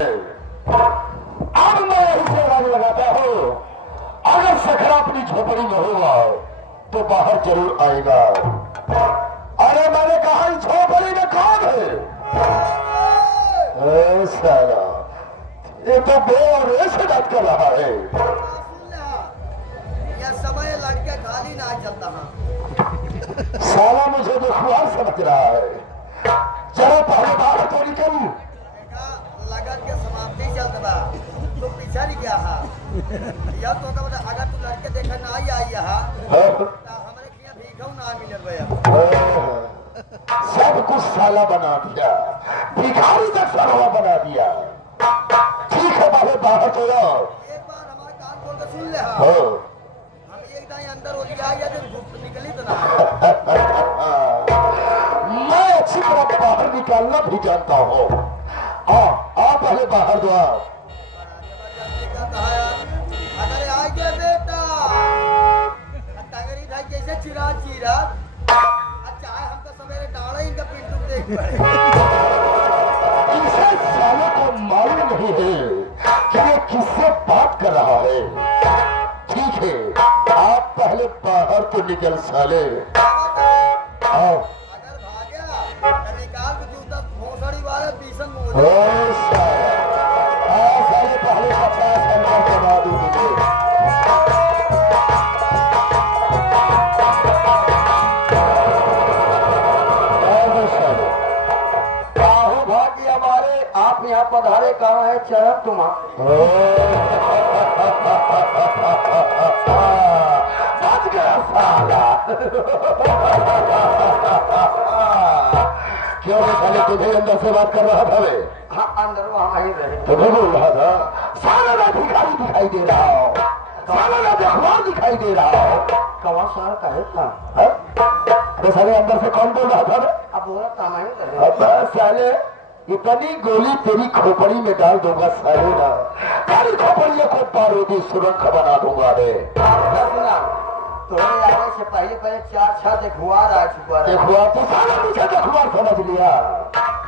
अब मैं इसे रंग लगाता हूँ। अगर सखरा अपनी झोपड़ी में होगा तो बाहर जरूर आएगा। अरे मैंने कहा झोपड़ी में कौन है? साला ये तो बेवरे से बात कर रहा है। यह समय लड़के खाली ना चलता है। साला मुझे दुखवार समझ रहा है। जरा पहले बाहर तो निकल। लगन के समाप्ति चलता बा तो पीछा नहीं गया हा। यह तो का मतलब अगर तू लड़के देखा ना आई हा तो हमरे किया भीखौ ना मिलल बया। सब कुछ साला बना दिया, भिखारी तक सरवा बना दिया। ठीक है पहले बाहर तो जाओ। एक बार हमारे कान खोल के सुन ले हा। हम एक दाई अंदर हो गया या जब धूप निकली तो ना मैं अच्छी तरह बाहर निकालना भी जानता हूँ। आ पहले बाहर दो। अगर आ गया बेटा टंगरी था जैसे चिरा चिरा चाहे हमको सवेरे डाला इनका पिंटू देख पड़े। इसे साले को मालूम नहीं है कि ये किससे बात कर रहा है। ठीक है आप पहले बाहर तो निकल साले। आओ अगर भागया तो निकाल के जूता भोसड़ी वाले बीसन मोड़। साले पहले 50 अंदर बना दूं तुझे। आप यहाँ पधारे कहाँ है चरण तुम्हारा? बच गया साला। क्यों साले तुझे अंदर से बात कर रहा था मैं? हाँ अंदर वहाँ ही रहे। तुम्हें बोल रहा था साला ना भिखारी दिखाई दे रहा हो, साला ना देखवार दिखाई दे रहा हो। कौन सारा कहे था? तो साले अंदर से कौन बोल रहा था? अब बोला तमाही रहे। अब साले इतनी गोली तेरी खोपड़ी में डाल दूंगा साले ना, तेरी खोपड़ियों को बारूदी सुरंग बना दूंगा रे। तोरे आने से पहले पहले 4-6 देखुआर आ चुका है। देखुआर तो साला मुझे देखुआर समझ लिया।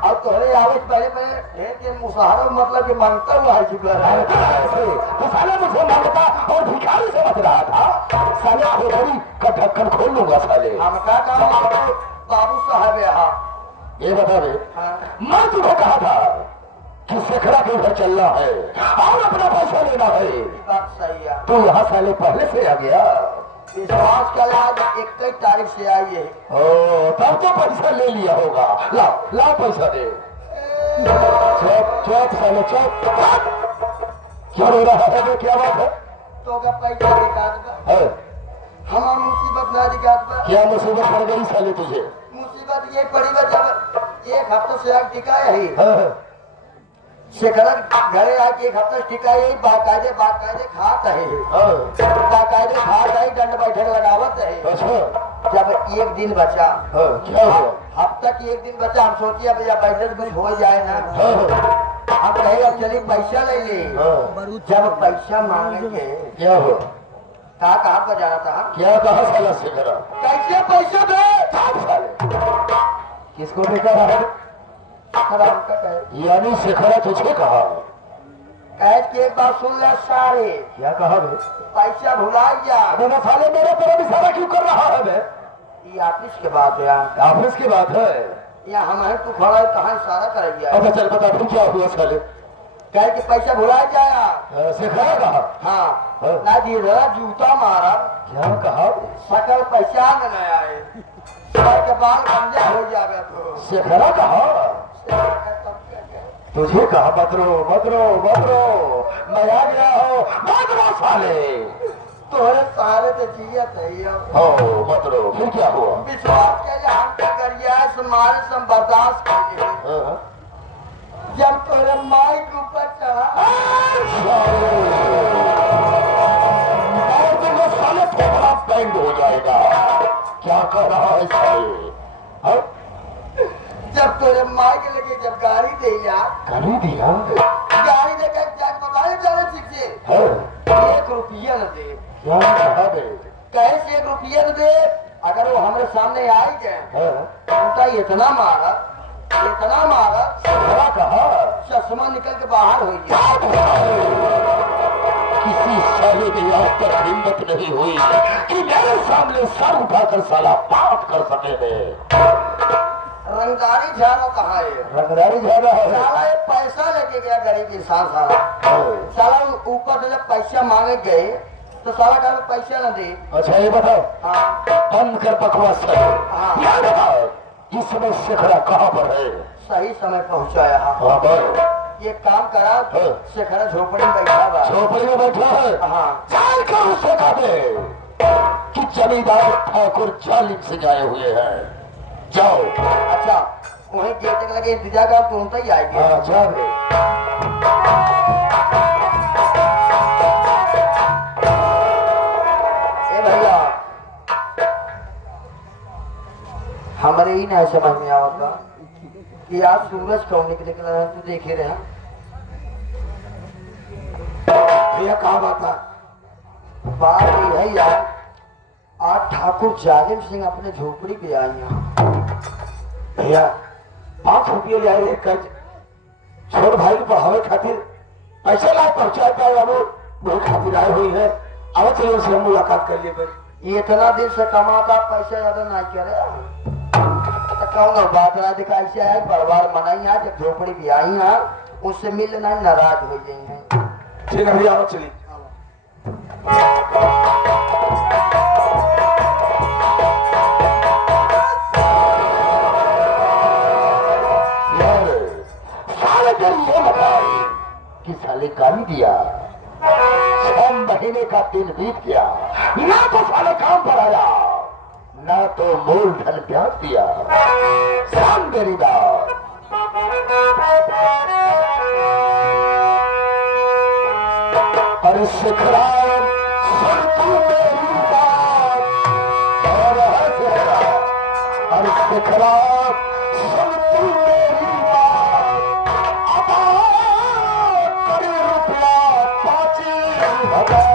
अब तोरे आने से पहले पहले ढेर के मुसहारा मतलब कि मांगता हुआ आ चुका है। तो साला मुझे मांगता और भिखारी समझ रहा था। साले खोपड़ी का ढक्कन खोल लूंगा साले। हम क्या काम बाबू साहब यहाँ ये बता दे। मैं तुम्हें कहा था कि सखरा के घर चलना है और अपना पैसा लेना है। बात सही है। तो यहाँ साले पहले से आ गया। विश्वास का लाभ 21 तारीख से आई है। ओ तब तो पैसा ले लिया होगा। लाओ लाओ पैसा दे। चुप चुप साले चुप। क्या हो रहा है? क्या बात है? तो का पैसा दिखा हमारा मुसीबत ना दिखा। क्या मुसीबत पड़ गई साले तुझे? मुसीबत ये पड़ी जब एक हफ्ते से आग टिकाया ही शेखरा घरे आके एक हफ्ते टिका यही बाकायदे खात है। बाकायदे खात है दंड बैठक लगावत है। जब एक दिन बचा क्या हुआ? हफ्ता की एक दिन बचा हम सोचिए भैया बैठक कुछ हो जाए ना। हम कहे अब चलिए पैसा ले ले। जब पैसा मांगेंगे क्या हुआ? कहाँ पर जाना था? क्या कहा साला शेखरा? कैसे पैसा दे साले किसको बेटा रहा? यानी शेखरा तुझे कहा? कह के एक बात सुन ले सारे। क्या कहा बे? पैसा भुला जा। अबे साले मेरे तरफ इशारा क्यों कर रहा है बे? ये ऑफिस के बात है यार। ऑफिस की बात है या हम है तू खड़ा है कहाँ इशारा करेगी? अच्छा चल बता फिर क्या हुआ साले? कह के पैसा भुला जाया। शेखरा कहा? हाँ ना जी जरा जूता मारा। क्या कहा? सकल पैसा न आए सर के बाल गंजा हो जाएगा। तो शेखरा कहा? तुझे कहा मत रो मैं आ गया हो। मत रो साले। तोरे सारे तो जियत है। हो मत रो। फिर क्या हुआ? विश्वास के लिए हम क्या करिए हमारे से बर्दाश्त करिए। जब तोरे माई के ऊपर चढ़ा और तुमको साले थोड़ा बैंड हो जाएगा। क्या कर रहा है साले? जब तोरे माई के लेके जब गाड़ी दे गाड़ी दिया? गाड़ी लेकर जाके बताए जाने ठीक से 1 रुपया न दे। क्या कहा बे? कहे से 1 रुपया न दे। अगर वो हमारे सामने आई जाए उनका इतना मारा शेखरा कहा? भस्मा निकल के बाहर हो गया। किसी साले की आज तक हिम्मत नहीं हुई कि मेरे सामने सर उठाकर साला बात कर सके थे। रंगदारी झाड़ा कहाँ है? रंगदारी झाड़ा है साला ये पैसा लेके गया गरीब इंसान साला। साला ऊपर से जब पैसा मांगे गए तो साला का पैसा न दे। अच्छा ये बताओ, हाँ बंद कर बकवास कर। हाँ। ये बताओ इस समय शेखरा कहाँ पर है? सही समय पहुंचाया। हाँ पर ये काम करा हाँ। शेखरा झोपड़ी में बैठा हुआ। झोपड़ी में बैठा है। हाँ जान कर उससे कह दे कि जमींदार ठाकुर जालिम से आए हुए हैं। जाओ। अच्छा वहीं गेट तक लगे इंतजार कर, तुरंत ही आएगी। हाँ जाओ। ए भैया हमारे ही ना समझ में आवता कि आज सूरज कौन निकल रहा है, तू देखे रहे। भैया कहाँ बात है? बात ये है यार, आज ठाकुर जालिम सिंह अपने झोपड़ी पे आई हैं। भैया 5 रुपये ले आए कर छोट भाई को पढ़ावे खातिर पैसे ला पहुंचा पाए बहुत खातिर आए हुई है। अब चलिए उससे मुलाकात कर लिए। ये इतना दिन से कमाता पैसा ज्यादा ना करे तो कहूँगा बात ना दिखा ऐसे है परिवार मनाई है, जब झोपड़ी भी आई है उससे मिलना नाराज हो जाएंगे। ठीक है भैया, आओ चलिए। साले तेरी ये बताओ कि साले गाली दिया, 6 महीने का दिन बीत गया, ना तो साले काम पर आया, ना तो मूलधन ब्याज दिया। शाम तेरी बात। अरे शिखरा सुन तू मेरी बात, और है शिखरा, अरे शिखरा सुन तू मेरी बात। अब करी रुपया 5,000।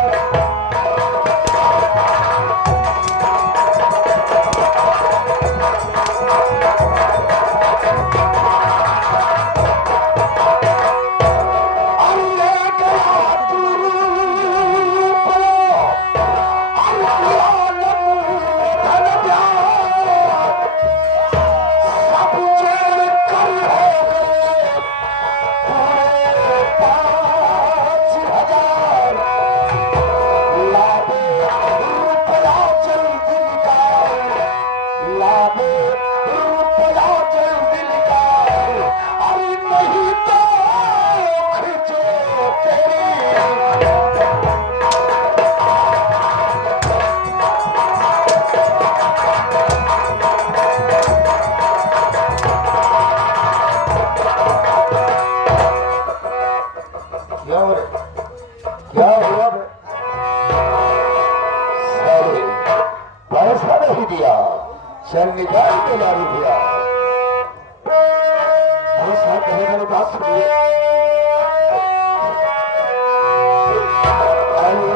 क्या हुआ? साले पैसा नहीं दिया, चल निकाल के ला दिया। कहने वाली बात सुनिए। अरे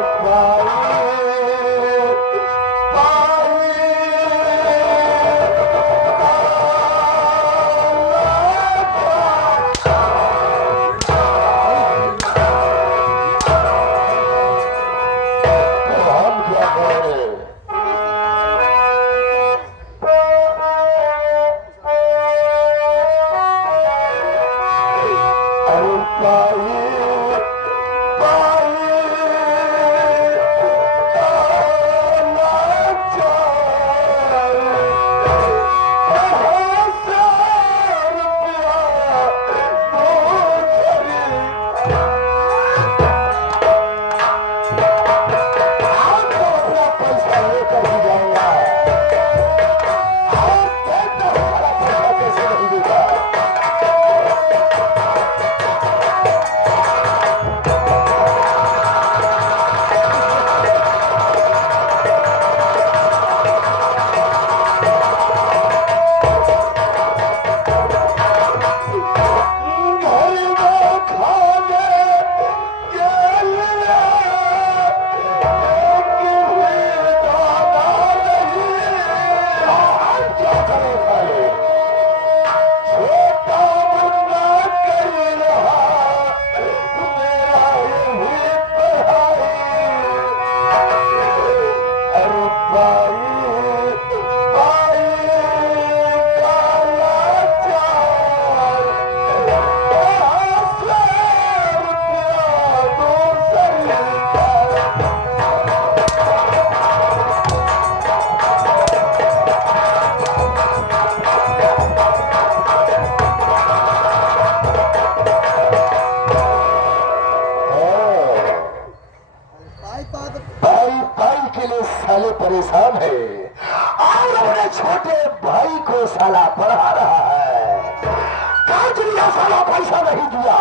सोच लिया साला पैसा नहीं दिया,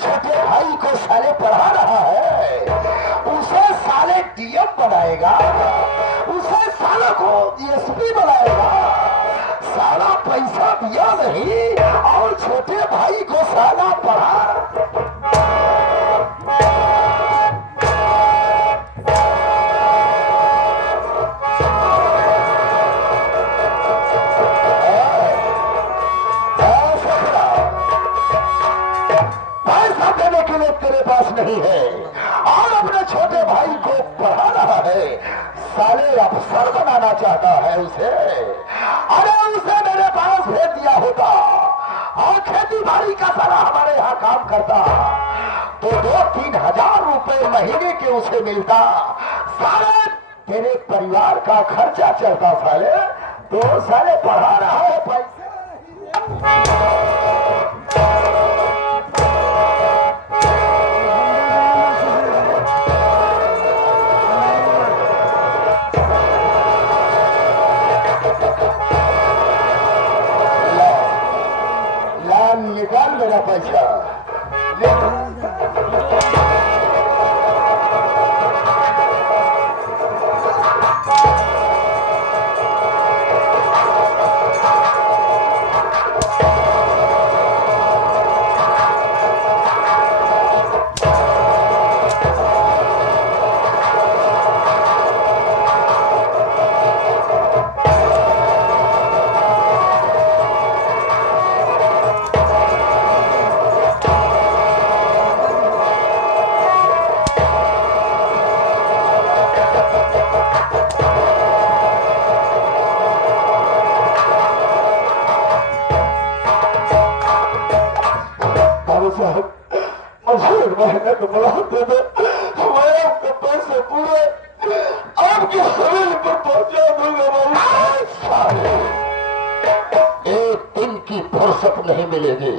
छोटे भाई को साले पढ़ा रहा है, उसे साले डीएम बनाएगा, उसे साला को एसपी बनाएगा, साला पैसा दिया नहीं और छोटे भाई को साला पढ़ा। पैसा देने के लिए तेरे पास नहीं है और अपने छोटे भाई को पढ़ा रहा है, साले अफसर बनाना चाहता है उसे। अरे उसे मेरे पास भेज दिया होता और खेती बाड़ी का सारा हमारे यहाँ काम करता तो 2-3 हजार रुपए महीने के उसे मिलता, साले तेरे परिवार का खर्चा चलता साले, तो साले पढ़ा रहा है पैसे। निकाल मेरा पैसा। मेहनत बढ़ाते थे, मैं आपके पैसे पूरे आपके हवेली पर पहुंचा दूंगा। एक दिन की फुर्सत नहीं मिलेगी,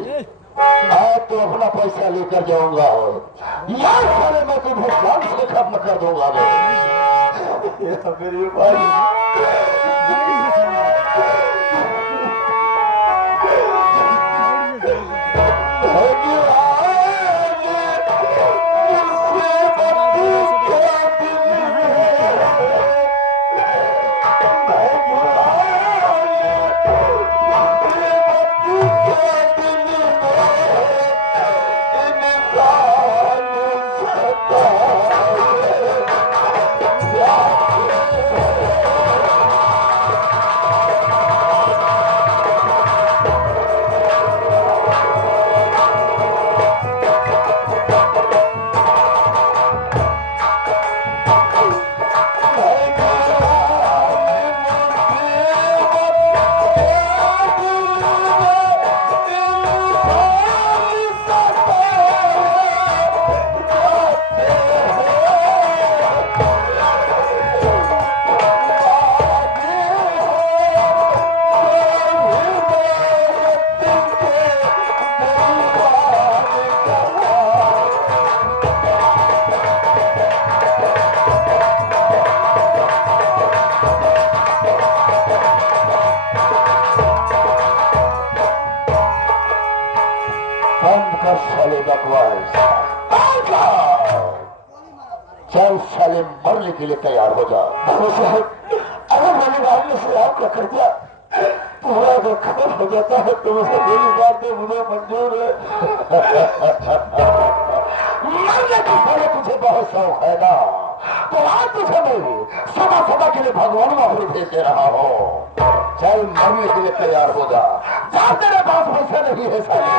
आज तो अपना पैसा लेकर जाऊंगा यार, सारे मैं तुम्हें जान से खत्म कर दूंगा। मेरे भाई साले बकवास, चल साले मरने के लिए तैयार हो जा। अगर मैंने मारने से आपका खर्चा पूरा अगर खत्म हो जाता है तो मुझे मेरी बात तो मुझे मंजूर है। मरने की साले तुझे बहुत शौक है ना, तो आज तुझे मैं सदा सदा के लिए भगवान वापस भेज दे रहा हूँ। चल मरने के लिए तैयार हो जा, तेरे पास पैसा नहीं है साले,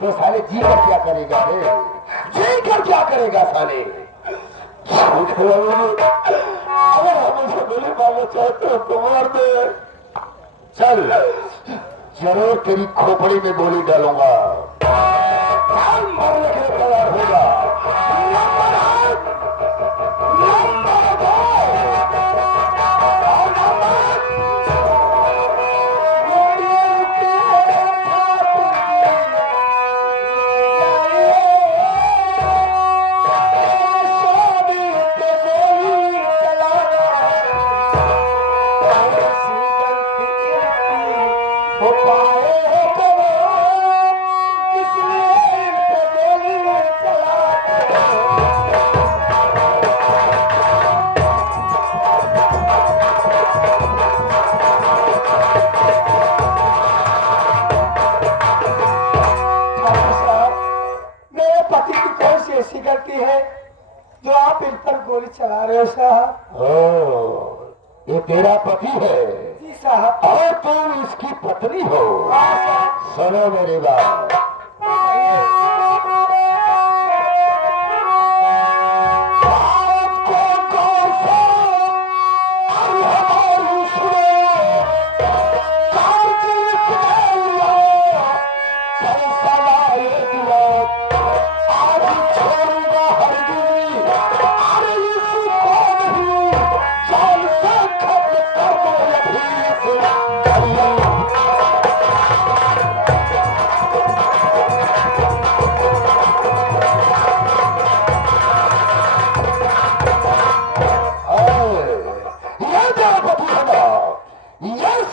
तो साले जी कर क्या करेगा रे, जी कर क्या करेगा साले। अगर हम उसे गोली मारना चाहते हो तो मार दे, चल जरूर तेरी खोपड़ी में गोली डालूंगा। मरने के लिए तैयार होगा। पति है जो आप इन पर गोली चला रहे हो साहब। ओ, ये तेरा पति है जी साहब। और तुम इसकी पत्नी हो। सुनो मेरी बात,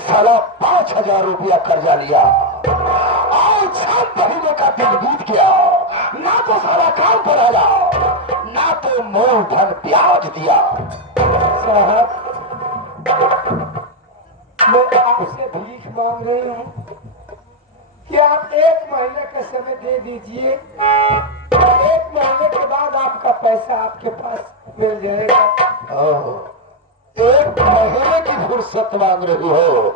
साला 5,000 रुपया कर्जा लिया और 6 महीने का दिन बीत गया, ना तो सारा काम पर आया, ना तो मूलधन ब्याज दिया। साहब मैं आपसे भीख मांग रही हूँ कि आप 1 महीने का समय दे दीजिए। 1 महीने के बाद आपका पैसा आपके पास मिल जाएगा। 1 महीने की फुर्सत मांग रही हो?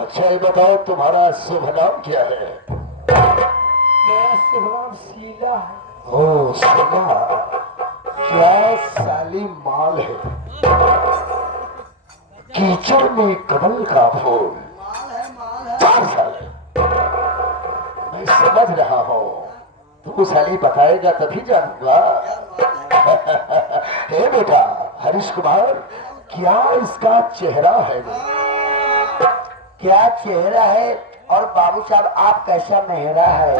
अच्छा ये बताओ तुम्हारा शुभ नाम क्या है? मेरा शुभ नाम शीला है। ओ शीला, क्या साली माल है, कीचड़ में कमल का फूल। माल है, माल है। चार साल मैं समझ रहा हूँ, तू साली बताएगा तभी जानूंगा। हे बेटा हरीश कुमार, क्या इसका चेहरा है? क्या चेहरा है और बाबू साहब आप कैसा मेहरा है?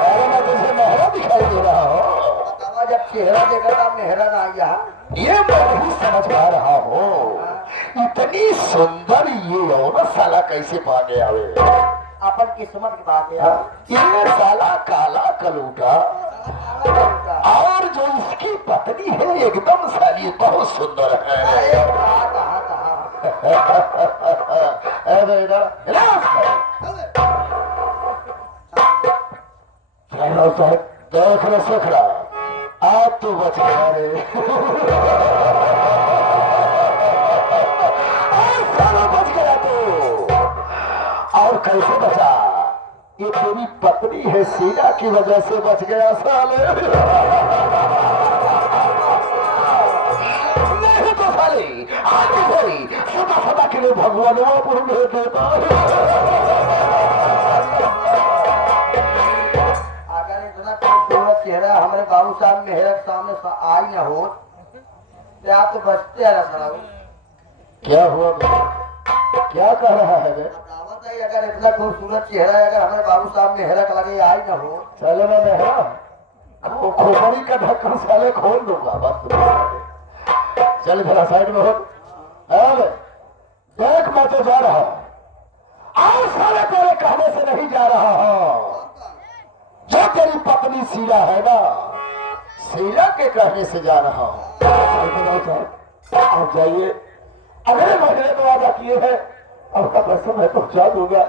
अरे मैं तुझे मेहरा दिखाई दे रहा हूँ। बतावा जब चेहरा देखा था मेहरा ना यहाँ। ये मैं नहीं समझ पा रहा हूँ, इतनी सुंदर ये औरत साला कैसे पा गया वे? अपन किस्मत की बात है। ये साला काला कलूटा और जो इसकी पत्नी है एकदम साली बहुत सुंदर है। अरे कहा कहा कहा। अरे इधर साहब देख रहे सखड़ा, आज तो बच गया रे। साला बच गया तो, और कैसे बचा? ये तेरी पत्नी है शीला की वजह से बच गया साले। नहीं तो साले आज भी सदा सदा के लिए भगवान पूर्ण देता। अगर इतना खूबसूरत चेहरा हमारे बाबू साहब मेहरा सामने आई ना हो तो आप तो बचते रहा। क्या हुआ बेटा? क्या कह रहा है बे? दावत है अगर इतना खूबसूरत चेहरा है, अगर हमारे बाबू साहब मेहरा लगे आई ना हो। चले मैं मेहरा खोपड़ी का ढक्कन साले खोल दूंगा बस। चल जरा साइड में हो। अरे देख मैं तो जा रहा हूँ, और साले तेरे कहने से नहीं जा रहा हूँ। जो तेरी पत्नी शीला है ना, शीला के कहने से जा रहा हूँ। आप जाइए, अगले महीने तो वादा किए हैं, अब का पैसा मैं पहुंचा दूंगा।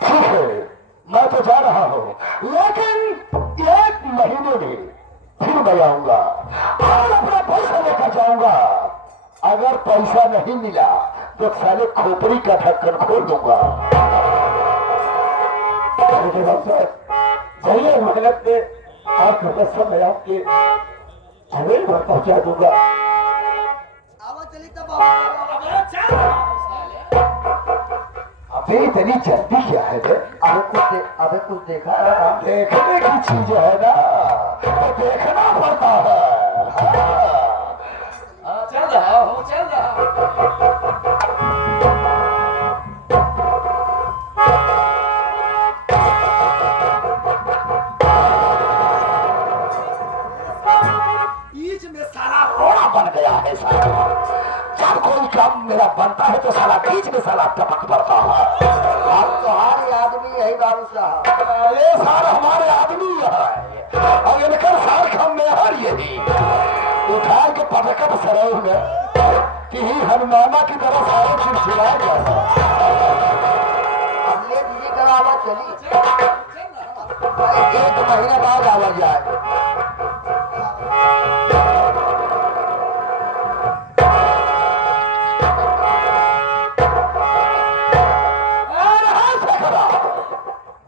ठीक है मैं तो जा रहा हूँ, लेकिन 1 महीने में फिर मैं आऊंगा और अपना पैसा लेकर जाऊंगा। अगर पैसा नहीं मिला तो साले खोपड़ी का ढक्कन खोल दूंगा। जाइए मेहनत में आपका पैसा मैं आपके हवेली पर पहुंचा दूंगा। अबे इतनी जल्दी क्या है बे? अबे कुछ देखा है? देखने की चीज है ना, तो देखना पड़ता है। चल रहा हूँ, चल रहा। बीच में साला रोड़ा बन गया है साला। जब कोई काम मेरा बनता है तो साला बीच में साला टपक पड़ता है। आप तुम्हारे आदमी यही बाबू साहब। ये सार हमारे आदमी है और इनकर सार काम में हर यही उठा के पटकट सरोह में कि ही हनुमाना की तरह सारे चिड़चिड़ा जाए। आवा चली 1 महीने बाद आवा जाए।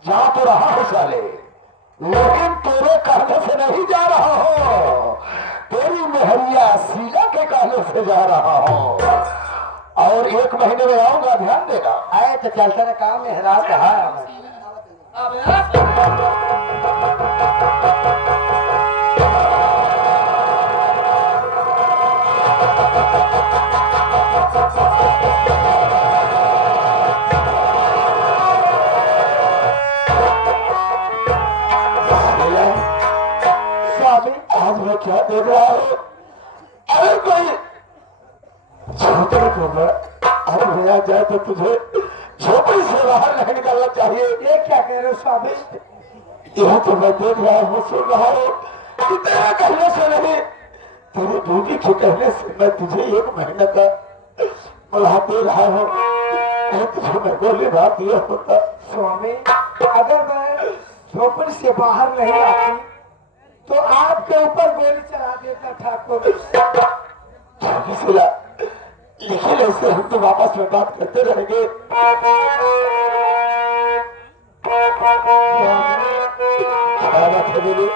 जा तो रहा हो साले, लेकिन तेरे कहने से नहीं जा रहा हो, तेरी मेहरिया शीला के कहने से जा रहा हो। और 1 महीने में आऊंगा, ध्यान देना। आए तो चलते ना काम में हरा कहा आज मैं क्या देख रहा हूँ? अरे कोई झोपड़ी को मैं अब भैया जाए तो तुझे झोपड़ी से बाहर नहीं निकलना चाहिए। ये क्या कह रहे हो स्वामी? यह तो मैं देख रहा हूँ, सुन रहा हूँ कि तेरे कहने से नहीं, तेरी ड्यूटी के कहने से मैं तुझे 1 महीने का मलाह दे रहा हूँ। तुझे मैं गोली मार दिया होता। स्वामी, अगर मैं झोपड़ी से बाहर नहीं आती तो आपके ऊपर गोली चला देता ठाकुर। लेकिन ऐसे हम तो वापस में बात करते रहेंगे। क्या बात है मेरी?